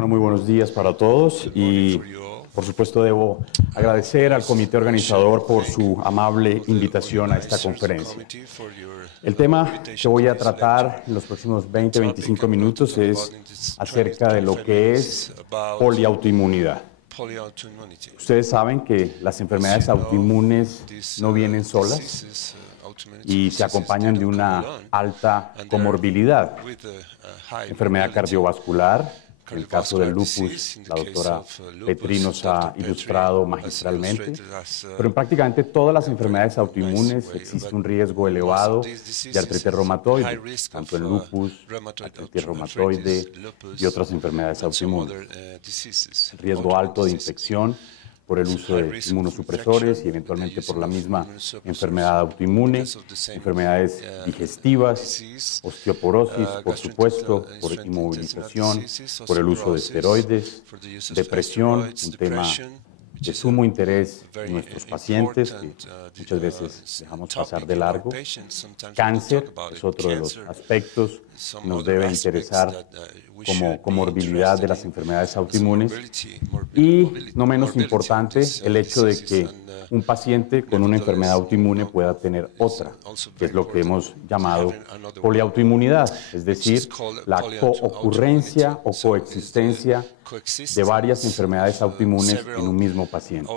Bueno, muy buenos días para todos y, por supuesto, debo agradecer al comité organizador por su amable invitación a esta conferencia. El tema que voy a tratar en los próximos 20-25 minutos es acerca de lo que es poliautoinmunidad. Ustedes saben que las enfermedades autoinmunes no vienen solas y se acompañan de una alta comorbilidad. Enfermedad cardiovascular, en el caso del lupus, la doctora Petri nos ha ilustrado magistralmente, pero en prácticamente todas las enfermedades autoinmunes existe un riesgo elevado de artritis reumatoide, tanto en lupus, artritis reumatoide y otras enfermedades autoinmunes. Riesgo alto de infección por el uso de inmunosupresores y eventualmente por la misma enfermedad autoinmune, enfermedades digestivas, osteoporosis, por supuesto, por inmovilización, por el uso de esteroides, depresión, un tema de sumo interés en nuestros pacientes, que muchas veces dejamos pasar de largo. Cáncer es otro de los aspectos que nos debe interesar como comorbilidad de las enfermedades autoinmunes. Y, no menos importante, el hecho de que un paciente con una enfermedad autoinmune pueda tener otra, que es lo que hemos llamado poliautoinmunidad, es decir, la coocurrencia o coexistencia de varias enfermedades autoinmunes en un mismo paciente.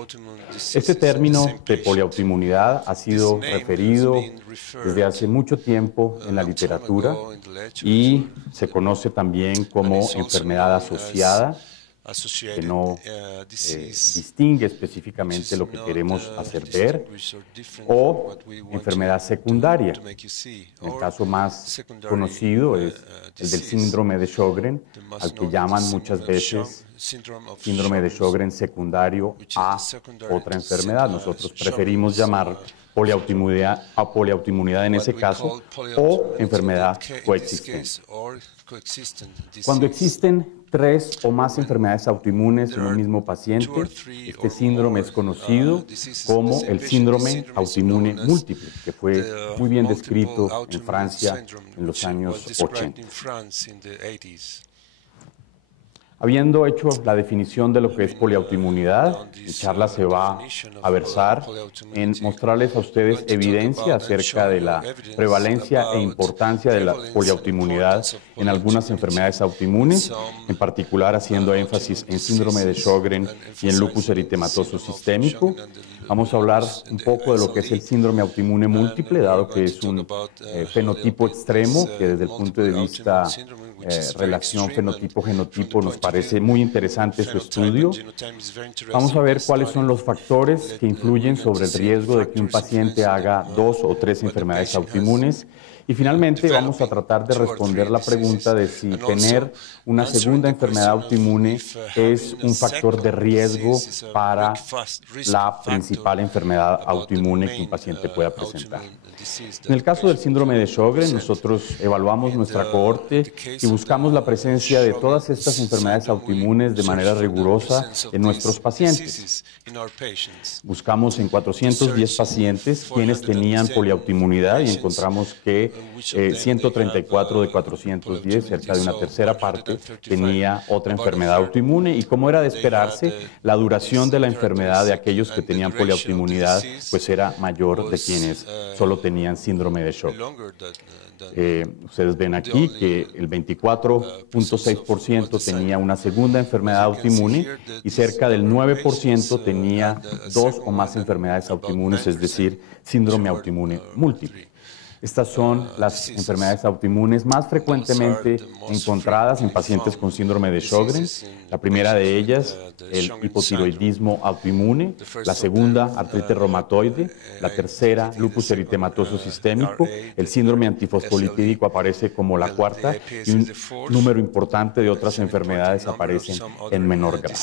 Este término de poliautoinmunidad ha sido referido desde hace mucho tiempo en la literatura y se conoce también como enfermedad asociada, que no distingue específicamente lo que queremos hacer ver, o enfermedad secundaria. El caso más conocido es el del síndrome de Sjögren, al que llaman muchas veces síndrome de Sjögren secundario a otra enfermedad. Nosotros preferimos llamar poliautoinmunidad en ese caso, o enfermedad coexistente. Cuando existen 3 o más enfermedades autoinmunes en un mismo paciente, este síndrome es conocido como el síndrome autoinmune múltiple, que fue muy bien descrito en Francia en los años 80. Habiendo hecho la definición de lo que es poliautoinmunidad, mi charla se va a versar en mostrarles a ustedes evidencia acerca de la prevalencia e importancia de la poliautoinmunidad en algunas enfermedades autoinmunes, en particular haciendo énfasis en síndrome de Sjögren y en lupus eritematoso sistémico. Vamos a hablar un poco de lo que es el síndrome autoinmune múltiple, dado que es un fenotipo extremo que desde el punto de vista relación fenotipo-genotipo nos parece muy interesante su estudio. Vamos a ver cuáles son los factores que influyen sobre el riesgo de que un paciente haga 2 o 3 enfermedades autoinmunes. Y finalmente vamos a tratar de responder la pregunta de si tener una segunda enfermedad autoinmune es un factor de riesgo para la principal enfermedad autoinmune que un paciente pueda presentar. En el caso del síndrome de Sjögren, nosotros evaluamos nuestra cohorte y buscamos la presencia de todas estas enfermedades autoinmunes de manera rigurosa en nuestros pacientes. Buscamos en 410 pacientes quienes tenían poliautoinmunidad y encontramos que 134 de 410, cerca de una tercera parte, tenía otra enfermedad autoinmune y, como era de esperarse, la duración de la enfermedad de aquellos que tenían poliautoinmunidad pues era mayor de quienes solo tenían síndrome de Sjögren. Ustedes ven aquí que el 24.6% tenía una segunda enfermedad autoinmune y cerca del 9% tenía 2 o más enfermedades autoinmunes, es decir, síndrome autoinmune múltiple. Estas son las enfermedades autoinmunes más frecuentemente encontradas en pacientes con síndrome de Sjögren. La primera de ellas, el hipotiroidismo autoinmune. La segunda, artritis reumatoide. La tercera, lupus eritematoso sistémico. El síndrome antifosfolipídico aparece como la cuarta y un número importante de otras enfermedades aparecen en menor grado.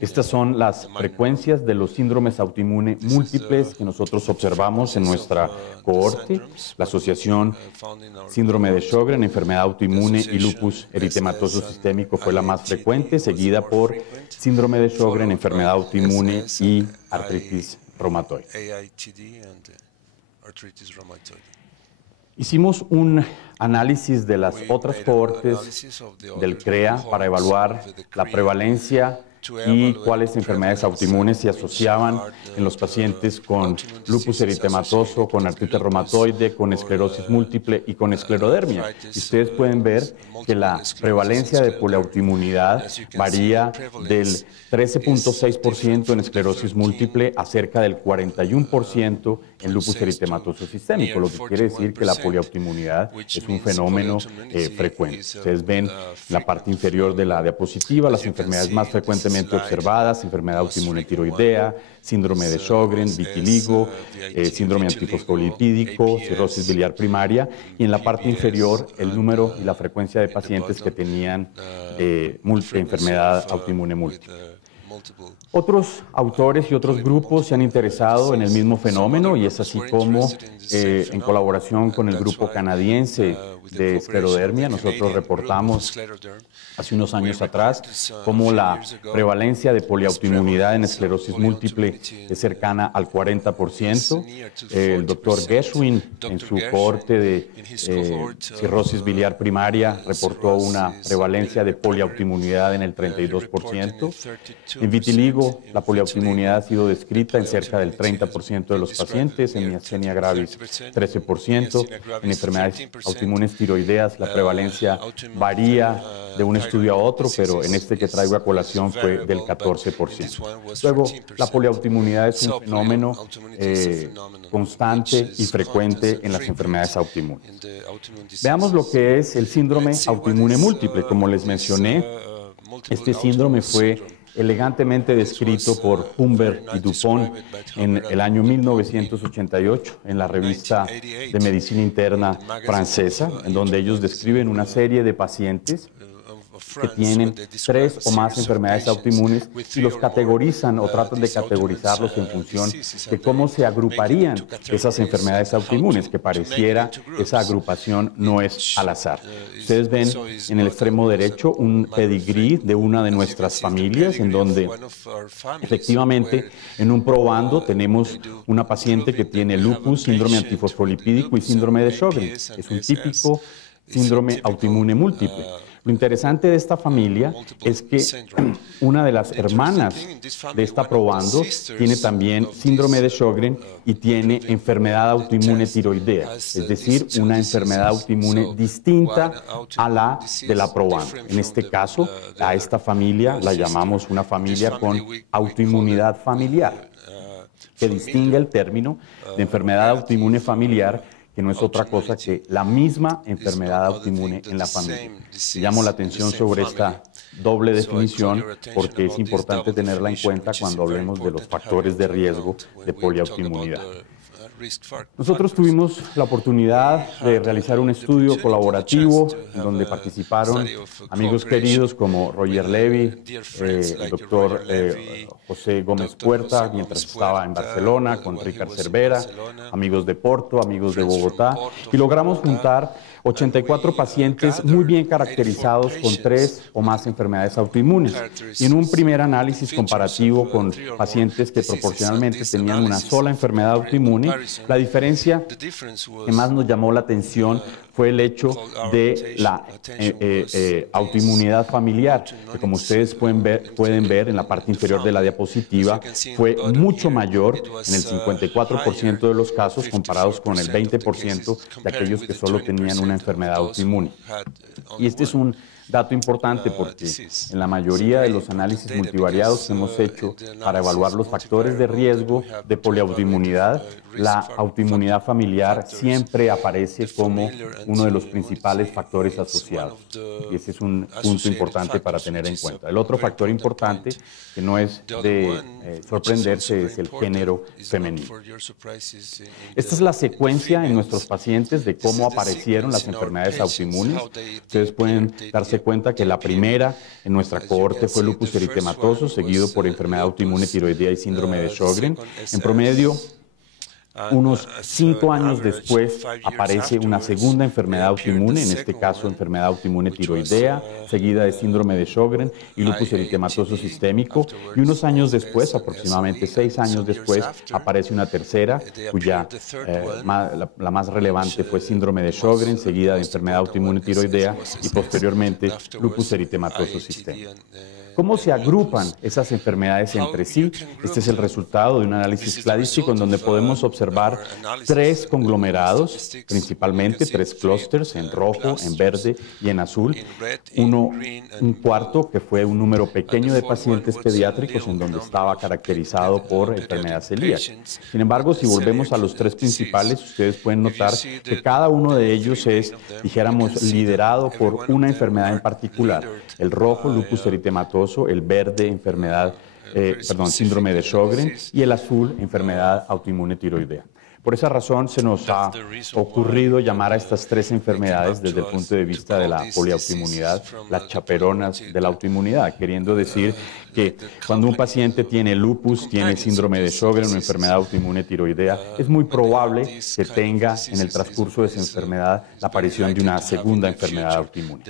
Estas son las frecuencias de los síndromes autoinmunes múltiples que nosotros observamos en nuestra cohorte. La asociación síndrome de Sjögren, enfermedad autoinmune y lupus eritematoso sistémico fue la más frecuente, seguida por síndrome de Sjögren, enfermedad autoinmune y artritis reumatoide. Hicimos un análisis de las otras cohortes del CREA para evaluar la prevalencia y cuáles enfermedades autoinmunes se asociaban en los pacientes con lupus eritematoso, con artritis reumatoide, con esclerosis múltiple y con esclerodermia. Y ustedes pueden ver que la prevalencia de poliautoinmunidad varía del 13.6% en esclerosis múltiple a cerca del 41% en lupus eritematoso sistémico, lo que quiere decir que la poliautoinmunidad es un fenómeno frecuente. Ustedes ven en la parte inferior de la diapositiva las enfermedades más frecuentemente observadas: enfermedad autoinmune tiroidea, síndrome de Sjögren, vitiligo, síndrome antifosfolipídico, cirrosis biliar primaria, y en la parte inferior el número y la frecuencia de pacientes que tenían enfermedad autoinmune múltiple. Otros autores y otros grupos se han interesado en el mismo fenómeno, y es así como, en colaboración con el grupo canadiense de esclerodermia, nosotros reportamos hace unos años atrás cómo la prevalencia de poliautoinmunidad en esclerosis múltiple es cercana al 40%. El doctor Geschwin, en su cohorte de cirrosis biliar primaria, reportó una prevalencia de poliautoinmunidad en el 32%. En vitiligo, la poliautoinmunidad ha sido descrita en cerca del 30% de los pacientes, en miastenia gravis 13%, en enfermedades autoinmunes tiroideas la prevalencia varía de un estudio a otro, pero en este que traigo a colación fue del 14%. Luego, la poliautoinmunidad es un fenómeno constante y frecuente en las enfermedades autoinmunes. Veamos lo que es el síndrome autoinmune múltiple. Como les mencioné, este síndrome fue elegantemente descrito por Humbert y Dupont en el año 1988 en la revista de Medicina Interna francesa, en donde ellos describen una serie de pacientes que tienen 3 o más enfermedades autoinmunes y los categorizan o tratan de categorizarlos en función de cómo se agruparían esas enfermedades autoinmunes, que pareciera esa agrupación no es al azar. Ustedes ven en el extremo derecho un pedigrí de una de nuestras familias, en donde efectivamente en un probando tenemos una paciente que tiene lupus, síndrome antifosfolipídico y síndrome de Sjögren. Es un típico síndrome autoinmune múltiple. Lo interesante de esta familia es que una de las hermanas de esta probando tiene también síndrome de Sjögren y tiene enfermedad autoinmune tiroidea, es decir, una enfermedad autoinmune distinta a la de la probando. En este caso, a esta familia la llamamos una familia con autoinmunidad familiar, que distingue el término de enfermedad autoinmune familiar, que no es otra cosa que la misma enfermedad autoinmune en la familia. Llamo la atención sobre esta doble definición porque es importante tenerla en cuenta cuando hablemos de los factores de riesgo de poliautoinmunidad. Nosotros tuvimos la oportunidad de realizar un estudio colaborativo en donde participaron amigos queridos como Roger Levy, el doctor José Gómez Puerta, mientras estaba en Barcelona, con Ricard Cervera, amigos de Porto, amigos de Bogotá, y logramos juntar 84 pacientes muy bien caracterizados con 3 o más enfermedades autoinmunes. Y en un primer análisis comparativo con pacientes que proporcionalmente tenían una sola enfermedad autoinmune, la diferencia que más nos llamó la atención fue el hecho de la autoinmunidad familiar, que como ustedes pueden ver en la parte inferior de la diapositiva, fue mucho mayor en el 54% de los casos comparados con el 20% de aquellos que solo tenían una enfermedad autoinmune. Y este es un dato importante porque en la mayoría de los análisis multivariados que hemos hecho para evaluar los factores de riesgo de poliautoinmunidad, la autoinmunidad familiar siempre aparece como uno de los principales factores asociados. Y ese es un punto importante para tener en cuenta. El otro factor importante, que no es de sorprenderse, es el género femenino. Esta es la secuencia en nuestros pacientes de cómo aparecieron las enfermedades autoinmunes. Ustedes pueden darse cuenta que la primera en nuestra cohorte fue lupus eritematoso, seguido por enfermedad autoinmune tiroidea y síndrome de Sjögren. En promedio, Unos 5 años después aparece una segunda enfermedad autoinmune, en este caso enfermedad autoinmune tiroidea, seguida de síndrome de Sjögren y lupus eritematoso sistémico. Y unos años después, aproximadamente 6 años después, aparece una tercera, cuya la más relevante fue síndrome de Sjögren, seguida de enfermedad autoinmune tiroidea y posteriormente lupus eritematoso sistémico. ¿Cómo se agrupan esas enfermedades entre sí? Este es el resultado de un análisis cladístico en donde podemos observar 3 conglomerados, principalmente 3 clústeres en rojo, en verde y en azul. Un cuarto que fue un número pequeño de pacientes pediátricos en donde estaba caracterizado por enfermedad celíaca. Sin embargo, si volvemos a los 3 principales, ustedes pueden notar que cada uno de ellos es, dijéramos, liderado por una enfermedad en particular. El rojo, lupus eritematoso, el verde, síndrome de Sjögren, y el azul, enfermedad autoinmune tiroidea. Por esa razón se nos ha ocurrido llamar a estas 3 enfermedades desde el punto de vista de la poliautoinmunidad, las chaperonas de la autoinmunidad, queriendo decir que cuando un paciente tiene lupus, tiene síndrome de Sjögren o enfermedad autoinmune tiroidea, es muy probable que tenga en el transcurso de esa enfermedad la aparición de una segunda enfermedad autoinmune.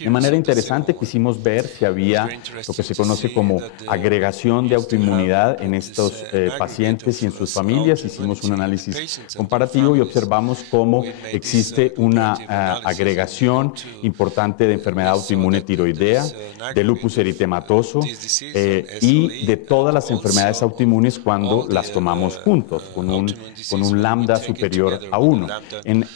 De manera interesante quisimos ver si había lo que se conoce como agregación de autoinmunidad en estos pacientes y en sus familias. Hicimos un análisis comparativo y observamos cómo existe una agregación importante de enfermedad autoinmune tiroidea, de lupus eritematoso y de todas las enfermedades autoinmunes cuando las tomamos juntos, con un lambda superior a 1. En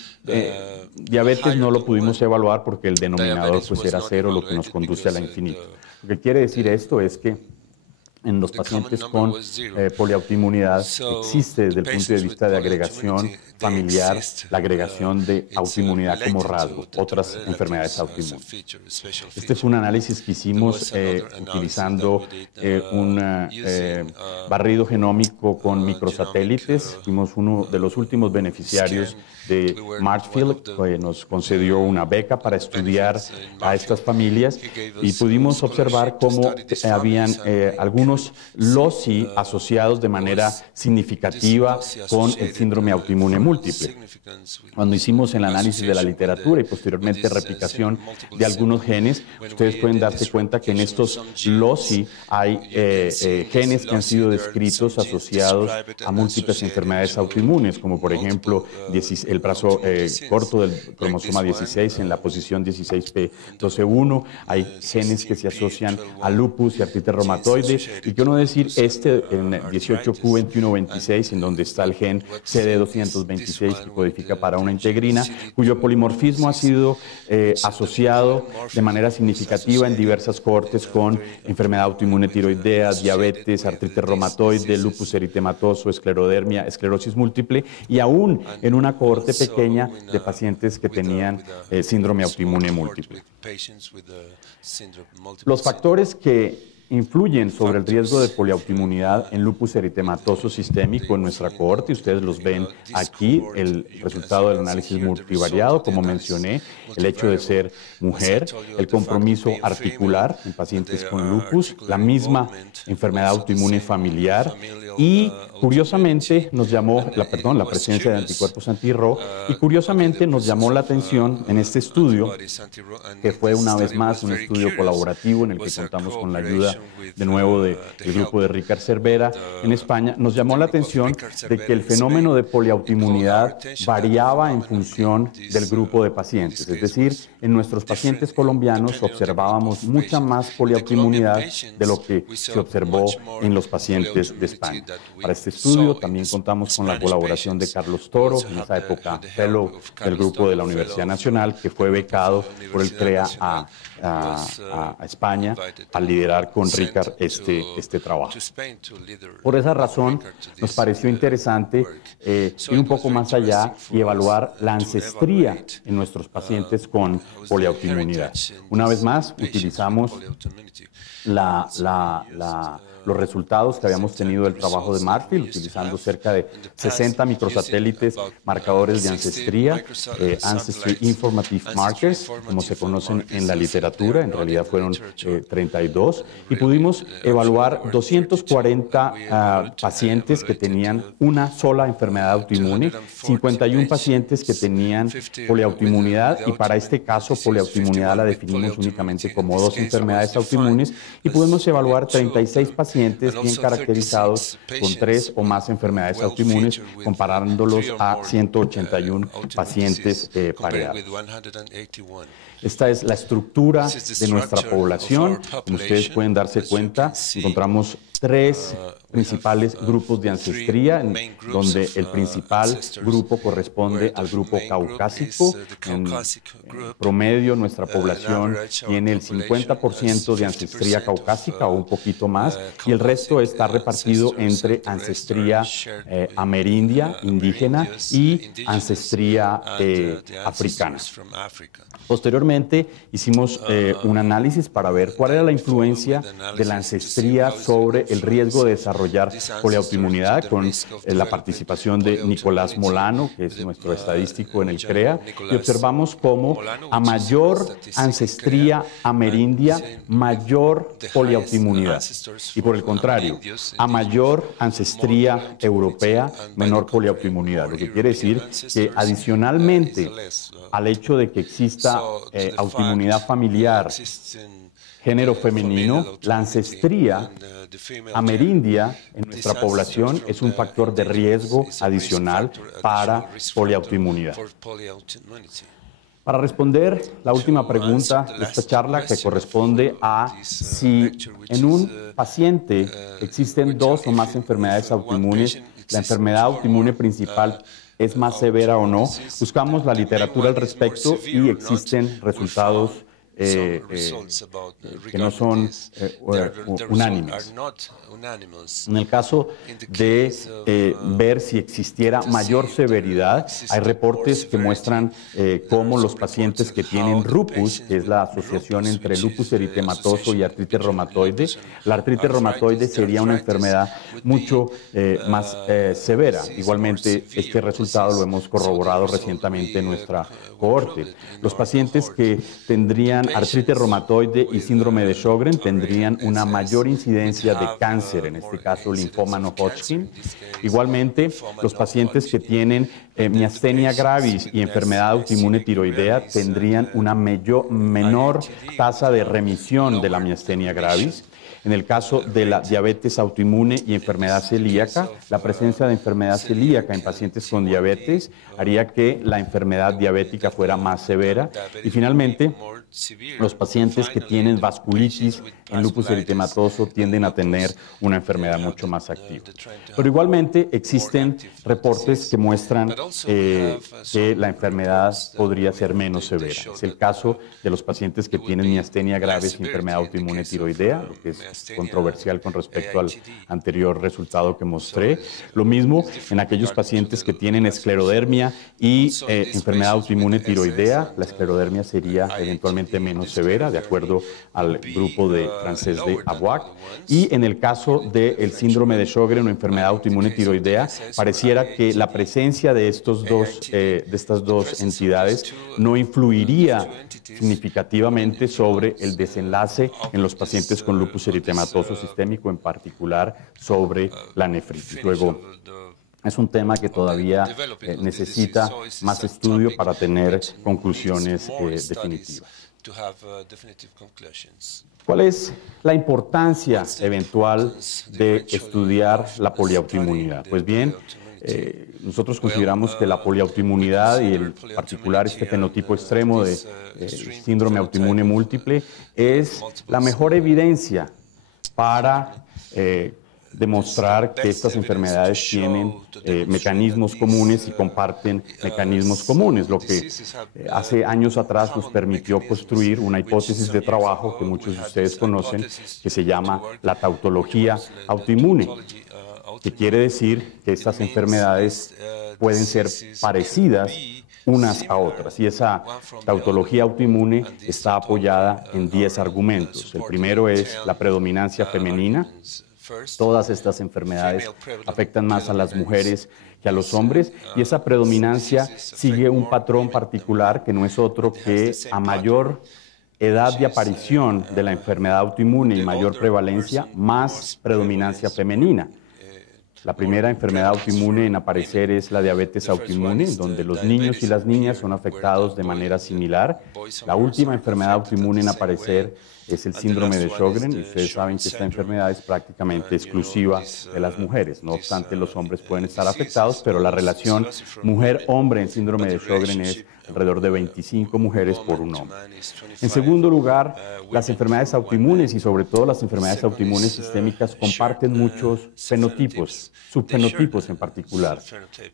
diabetes no lo pudimos evaluar porque el denominador pues era 0, lo que nos conduce a la infinito. Lo que quiere decir esto es que en los pacientes con poliautoinmunidad existe desde el punto de vista de agregación familiar la agregación de autoinmunidad como rasgo, otras enfermedades autoinmunes. Este es un análisis que hicimos utilizando un barrido genómico con microsatélites. Fuimos uno de los últimos beneficiarios de Marshfield, que nos concedió una beca para estudiar a estas familias y pudimos observar cómo habían algunos loci asociados de manera significativa con el síndrome autoinmune múltiple. Cuando hicimos el análisis de la literatura y posteriormente replicación de algunos genes, ustedes pueden darse cuenta que en estos loci hay genes que han sido descritos asociados a múltiples enfermedades autoinmunes, como por ejemplo el brazo corto del cromosoma 16 en la posición 16p12.1. Hay genes que se asocian a lupus y artritis reumatoide, y que uno decir en 18q21.26, en donde está el gen CD226 que codifica para una integrina, cuyo polimorfismo ha sido asociado de manera significativa en diversas cohortes con enfermedad autoinmune tiroidea, diabetes, artritis reumatoide, lupus eritematoso, esclerodermia, esclerosis múltiple, y aún en una cohorte pequeña de pacientes que tenían síndrome autoinmune múltiple. Los factores que influyen sobre el riesgo de poliautoinmunidad en lupus eritematoso sistémico en nuestra cohorte, ustedes los ven aquí, el resultado del análisis multivariado, como mencioné, el hecho de ser mujer, el compromiso articular en pacientes con lupus, la misma enfermedad autoinmune familiar y, curiosamente, nos llamó, la presencia de anticuerpos anti-Ro, y curiosamente nos llamó la atención en este estudio, que fue una vez más un estudio colaborativo en el que contamos con la ayuda de nuevo del grupo de Ricard Cervera en España, nos llamó la atención de que el fenómeno de poliautoinmunidad variaba en función del grupo de pacientes. Es decir, en nuestros pacientes colombianos observábamos mucha más poliautoinmunidad de lo que se observó en los pacientes de España. Para este estudio también contamos con la colaboración de Carlos Toro, en esa época fellow del grupo de la Universidad Nacional, que fue becado por el CREA a España al liderar con Ricard este trabajo. Por esa razón, nos pareció interesante ir un poco más allá y evaluar la ancestría en nuestros pacientes con poliautoinmunidad. Una vez más, utilizamos la los resultados que habíamos tenido del trabajo de Marfil, utilizando cerca de 60 microsatélites marcadores de ancestría, Ancestry Informative Markers, como se conocen en la literatura, en realidad fueron 32, y pudimos evaluar 240 pacientes que tenían una sola enfermedad autoinmune, 51 pacientes que tenían poliautoinmunidad, y para este caso poliautoinmunidad la definimos únicamente como 2 enfermedades autoinmunes, y pudimos evaluar 36 pacientes bien caracterizados con 3 o más enfermedades autoinmunes, comparándolos a 181 pacientes pareados. Esta es la estructura de nuestra población. Como ustedes pueden darse cuenta, encontramos 3 principales grupos de ancestría, donde el principal grupo corresponde al grupo caucásico. En promedio, nuestra población tiene el 50% de ancestría caucásica o un poquito más, y el resto está repartido entre ancestría amerindia, indígena, y ancestría africana. Posteriormente, hicimos un análisis para ver cuál era la influencia de la ancestría sobre el riesgo de desarrollar poliautoinmunidad, con la participación de Nicolás Molano, que es nuestro estadístico en el CREA, y observamos cómo a mayor ancestría amerindia, mayor poliautoinmunidad. Y por el contrario, a mayor ancestría europea, menor poliautoinmunidad. Lo que quiere decir que adicionalmente al hecho de que exista autoinmunidad familiar, género femenino, la ancestría amerindia en nuestra población es un factor de riesgo adicional para poliautoinmunidad. Para responder la última pregunta de esta charla, que corresponde a si en un paciente existen 2 o más enfermedades autoinmunes, la enfermedad autoinmune principal es más severa o no, buscamos la literatura al respecto y existen resultados que no son unánimes. En el caso de ver si existiera mayor severidad, hay reportes que muestran cómo los pacientes que tienen lupus, que es la asociación entre lupus eritematoso y artritis reumatoide, la artritis reumatoide sería una enfermedad mucho más severa. Igualmente, este resultado lo hemos corroborado recientemente en nuestra cohorte. Los pacientes que tendrían artritis reumatoide y síndrome de Sjögren tendrían una mayor incidencia de cáncer, en este caso linfoma no Hodgkin. Igualmente, los pacientes que tienen miastenia gravis y enfermedad autoinmune tiroidea tendrían una menor tasa de remisión de la miastenia gravis. En el caso de la diabetes autoinmune y enfermedad celíaca, la presencia de enfermedad celíaca en pacientes con diabetes haría que la enfermedad diabética fuera más severa. Y finalmente, los pacientes que tienen vasculitis en lupus eritematoso tienden a tener una enfermedad mucho más activa. Pero igualmente existen reportes que muestran que la enfermedad podría ser menos severa. Es el caso de los pacientes que tienen miastenia gravis y enfermedad autoinmune tiroidea, lo que es controversial con respecto al anterior resultado que mostré. Lo mismo en aquellos pacientes que tienen esclerodermia y enfermedad autoinmune tiroidea. La esclerodermia sería eventualmente menos severa, de acuerdo al grupo francés de AWAC. Y en el caso del síndrome de Sjögren o enfermedad autoinmune tiroidea, pareciera que la presencia de estas dos entidades no influiría significativamente sobre el desenlace en los pacientes con lupus eritematoso sistémico, en particular sobre la nefritis. Luego, es un tema que todavía necesita más estudio para tener conclusiones definitivas. ¿Cuál es la importancia eventual de estudiar la poliautoinmunidad? Pues bien, nosotros consideramos que la poliautoinmunidad y en particular este fenotipo extremo de síndrome autoinmune múltiple es la mejor evidencia para demostrar que estas enfermedades tienen mecanismos comunes y comparten mecanismos comunes, lo que hace años atrás nos permitió construir una hipótesis de trabajo que muchos de ustedes conocen, que se llama la tautología autoinmune, que quiere decir que estas enfermedades pueden ser parecidas unas a otras. Y esa tautología autoinmune está apoyada en 10 argumentos. El primero es la predominancia femenina. Todas estas enfermedades afectan más a las mujeres que a los hombres y esa predominancia sigue un patrón particular que no es otro que a mayor edad de aparición de la enfermedad autoinmune y mayor prevalencia, más predominancia femenina. La primera enfermedad autoinmune en aparecer es la diabetes autoinmune, donde los niños y las niñas son afectados de manera similar. La última enfermedad autoinmune en aparecer es el síndrome de Sjögren, y ustedes saben que esta enfermedad es prácticamente exclusiva de las mujeres. No obstante, los hombres pueden estar afectados, pero la relación mujer-hombre en síndrome de Sjögren es alrededor de 25 mujeres por un hombre. En segundo lugar, las enfermedades autoinmunes y sobre todo las enfermedades autoinmunes sistémicas comparten muchos fenotipos, subfenotipos en particular.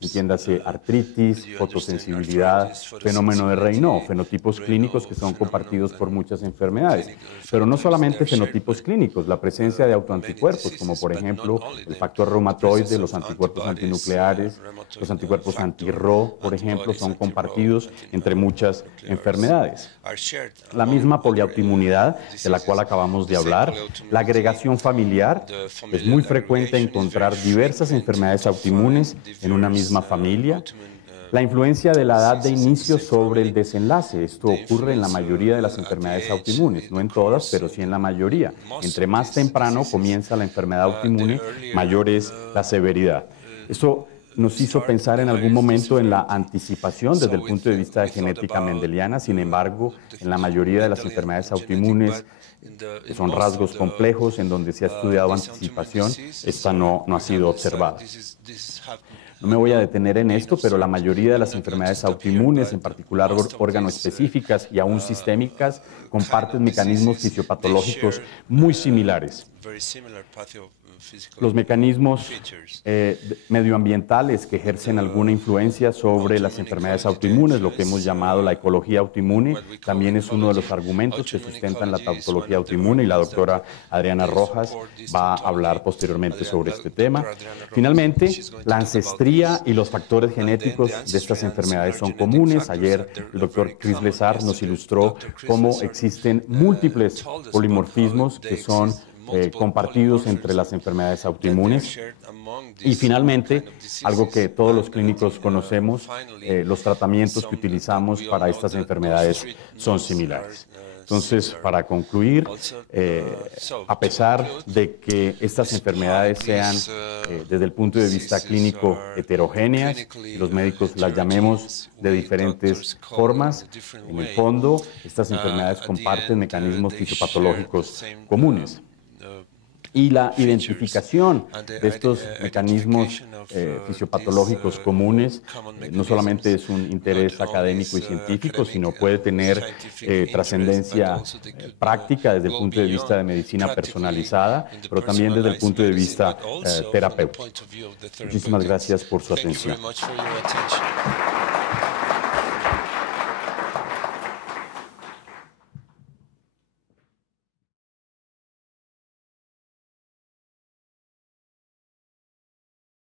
Entiéndase artritis, fotosensibilidad, fenómeno de Raynaud, fenotipos clínicos que son compartidos por muchas enfermedades. Pero no solamente fenotipos clínicos, la presencia de autoanticuerpos, como por ejemplo el factor reumatoide, los anticuerpos antinucleares, los anticuerpos anti-Ro, por ejemplo, son compartidos entre muchas enfermedades. La misma poliautoinmunidad de la cual acabamos de hablar, la agregación familiar, es muy frecuente encontrar diversas enfermedades autoinmunes en una misma familia. La influencia de la edad de inicio sobre el desenlace. Esto ocurre en la mayoría de las enfermedades autoinmunes, no en todas, pero sí en la mayoría. Entre más temprano comienza la enfermedad autoinmune, mayor es la severidad. Esto nos hizo pensar en algún momento en la anticipación desde el punto de vista de genética mendeliana. Sin embargo, en la mayoría de las enfermedades autoinmunes, que son rasgos complejos en donde se ha estudiado anticipación, esta no ha sido observada. No me voy a detener en esto, pero la mayoría de las enfermedades autoinmunes, en particular órganoespecíficas y aún sistémicas, comparten mecanismos fisiopatológicos muy similares. Los mecanismos medioambientales que ejercen alguna influencia sobre las enfermedades autoinmunes, lo que hemos llamado la ecología autoinmune, también es uno de los argumentos que sustentan la tautología autoinmune, y la doctora Adriana Rojas va a hablar posteriormente sobre este tema. Finalmente, la ancestría y los factores genéticos de estas enfermedades son comunes. Ayer el doctor Chris Lezard nos ilustró cómo existen múltiples polimorfismos que son compartidos entre las enfermedades autoinmunes. Y finalmente, algo que todos los clínicos conocemos, los tratamientos que utilizamos para estas enfermedades son similares. Entonces, para concluir, a pesar de que estas enfermedades sean, desde el punto de vista clínico, heterogéneas, y los médicos las llamemos de diferentes formas, en el fondo, estas enfermedades comparten mecanismos fisiopatológicos comunes. Y la identificación de estos mecanismos fisiopatológicos comunes no solamente es un interés académico y científico, sino puede tener trascendencia práctica desde el punto de vista de medicina personalizada, pero también desde el punto de vista terapéutico. Muchísimas gracias por su atención.